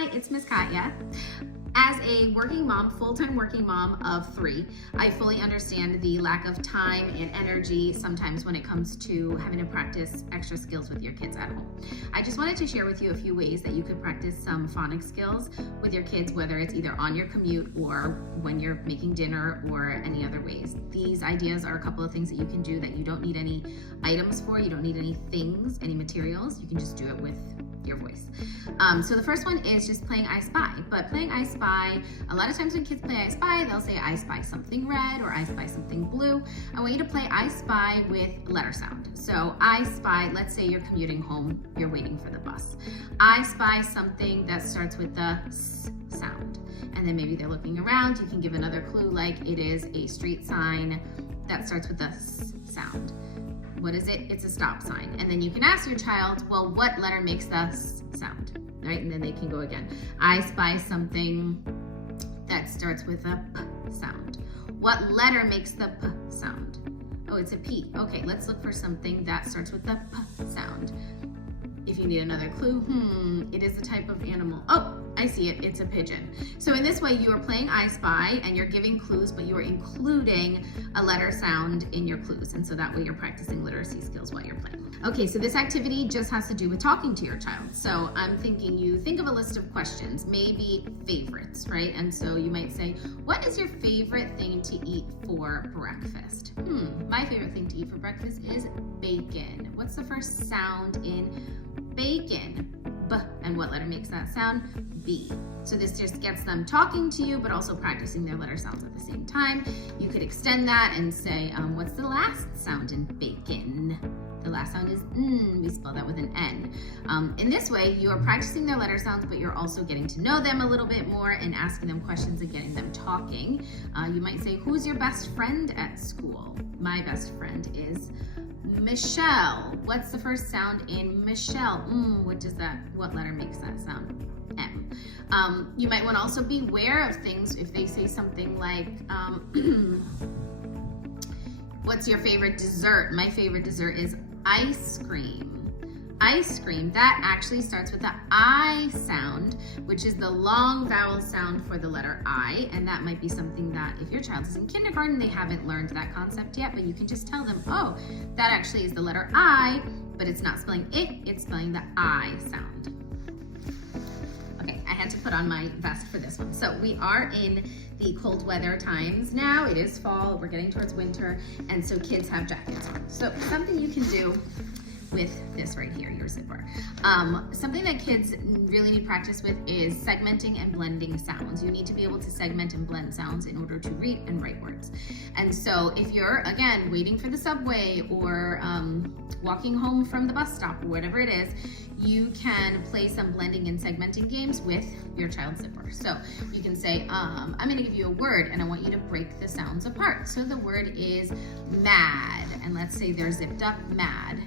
Hi, it's Miss Katya. As a working mom, full-time working mom of 3, I fully understand the lack of time and energy sometimes when it comes to having to practice extra skills with your kids at home. I just wanted to share with you a few ways that you could practice some phonics skills with your kids, whether it's either on your commute or when you're making dinner or any other ways. These ideas are a couple of things that you can do that you don't need any items for, you don't need any things, any materials, you can just do it with your voice. So the first one is just playing I Spy. But playing I Spy, a lot of times when kids play I Spy, they'll say I spy something red or I spy something blue. I want you to play I Spy with letter sound. So I spy, let's say you're commuting home, you're waiting for the bus. I spy something that starts with the S sound. And then maybe they're looking around, you can give another clue like it is a street sign that starts with the S sound. What is it? It's a stop sign. And then you can ask your child, well, what letter makes the S sound, right? And then they can go again. I spy something that starts with a P sound. What letter makes the P sound? Oh, it's a P. Okay, let's look for something that starts with the P sound. If you need another clue, it is a type of animal. Oh, I see it, it's a pigeon. So in this way, you are playing I Spy and you're giving clues, but you are including a letter sound in your clues. And so that way you're practicing literacy skills while you're playing. Okay, so this activity just has to do with talking to your child. So I'm thinking you think of a list of questions, maybe favorites, right? And so you might say, what is your favorite thing to eat for breakfast? My favorite thing to eat for breakfast is bacon. What's the first sound in bacon? B. And what letter makes that sound? B. So this just gets them talking to you, but also practicing their letter sounds at the same time. You could extend that and say, what's the last sound in bacon? The last sound is N. We spell that with an N. In this way, you are practicing their letter sounds, but you're also getting to know them a little bit more and asking them questions and getting them talking. You might say, who's your best friend at school? My best friend is Michelle. What's the first sound in Michelle? What letter makes that sound? M. You might want to also be aware of things if they say something like, what's your favorite dessert? My favorite dessert is ice cream. Ice cream, that actually starts with the I sound, which is the long vowel sound for the letter I, and that might be something that if your child is in kindergarten, they haven't learned that concept yet, but you can just tell them, oh, that actually is the letter I, but it's not spelling it, it's spelling the I sound. Okay, I had to put on my vest for this one. So we are in the cold weather times now. It is fall, we're getting towards winter, and so kids have jackets on. So something you can do with this right here, your zipper. Something that kids really need practice with is segmenting and blending sounds. You need to be able to segment and blend sounds in order to read and write words. And so if you're, again, waiting for the subway or walking home from the bus stop or whatever it is, you can play some blending and segmenting games with your child's zipper. So you can say, I'm gonna give you a word and I want you to break the sounds apart. So the word is mad, and let's say they're zipped up, mad.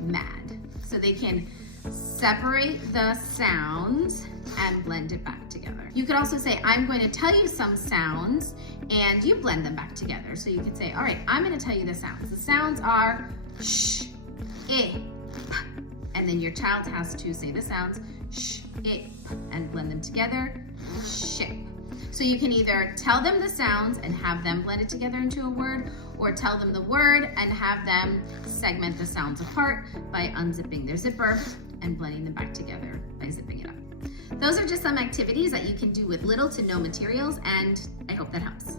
Mad. So they can separate the sounds and blend it back together. You could also say, I'm going to tell you some sounds and you blend them back together. So you could say, all right, I'm going to tell you the sounds. The sounds are sh, I, p. And then your child has to say the sounds sh, I, p, and blend them together, ship. So you can either tell them the sounds and have them blend it together into a word, or tell them the word and have them segment the sounds apart by unzipping their zipper and blending them back together by zipping it up. Those are just some activities that you can do with little to no materials, and I hope that helps.